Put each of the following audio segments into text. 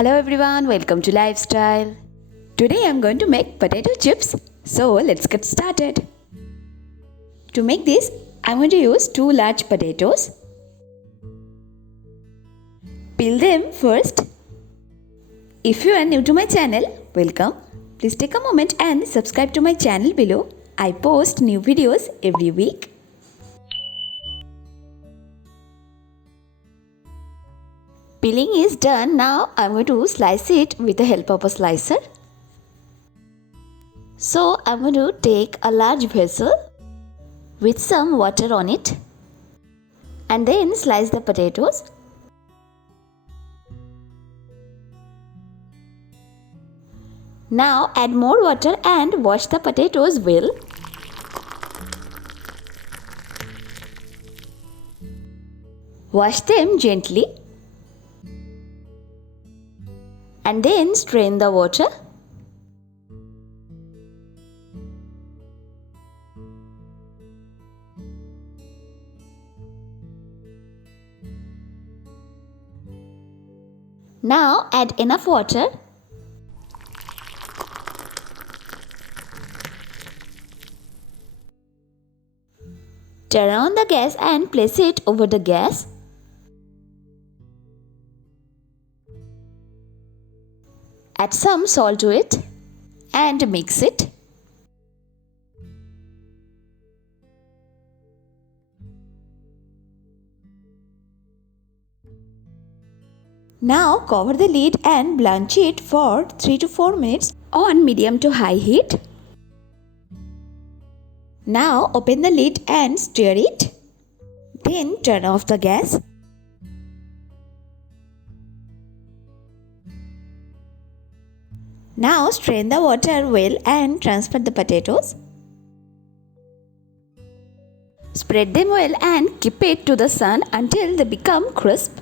Hello everyone, welcome to Lifestyle. Today I'm going to make potato chips. So let's get started. To make this, I'm going to use 2 large potatoes. Peel them first. If you are new to my channel, welcome. Please take a moment and subscribe to my channel below. I post new videos every week. Peeling is done. Now I'm going to slice it with the help of a slicer. So I'm going to take a large vessel with some water on it and then slice the potatoes. Now add more water and wash the potatoes well. Wash them gently and then strain the water. Now add enough water. Turn on the gas and place it over the gas. Add some salt to it and mix it. Now cover the lid and blanch it for 3 to 4 minutes on medium to high heat. Now open the lid and stir it. Then turn off the gas. Now strain the water well and transfer the potatoes. Spread them well and keep it to the sun until they become crisp.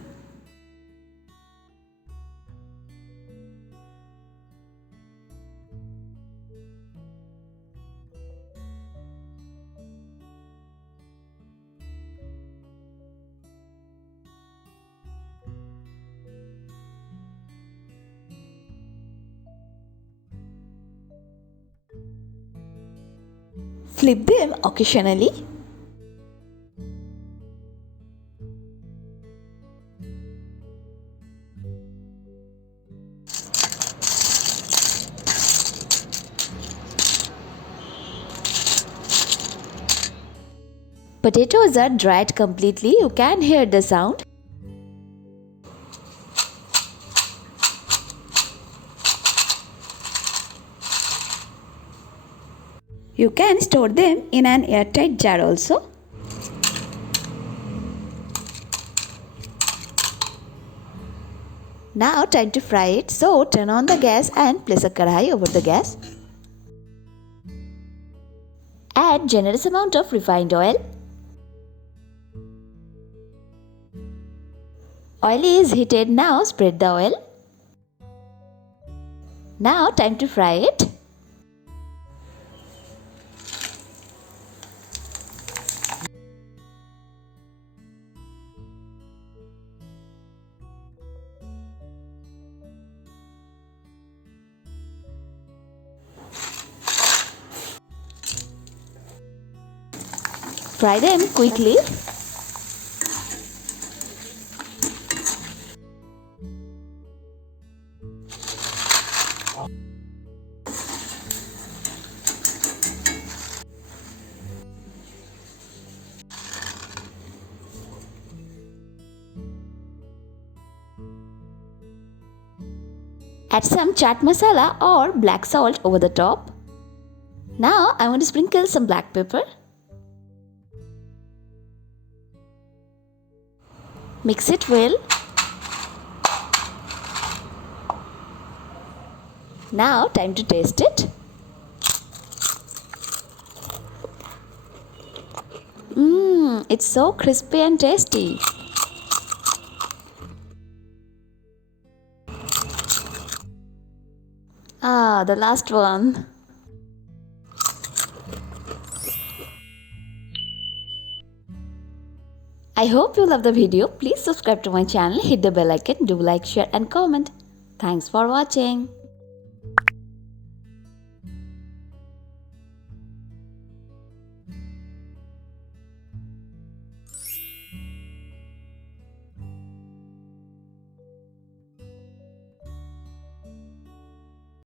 Flip them occasionally. Potatoes are dried completely. You can hear the sound. You can store them in an airtight jar also. Now time to fry it. So turn on the gas and place a kadai over the gas. Add generous amount of refined oil. Oil is heated. Now spread the oil. Now time to fry it. Fry them quickly. Add some chaat masala or black salt over the top. Now I want to sprinkle some black pepper. Mix it well. Now time to taste it. It's so crispy and tasty. The last one. I hope you love the video. Please subscribe to my channel, hit the bell icon, do like, share and comment. Thanks for watching.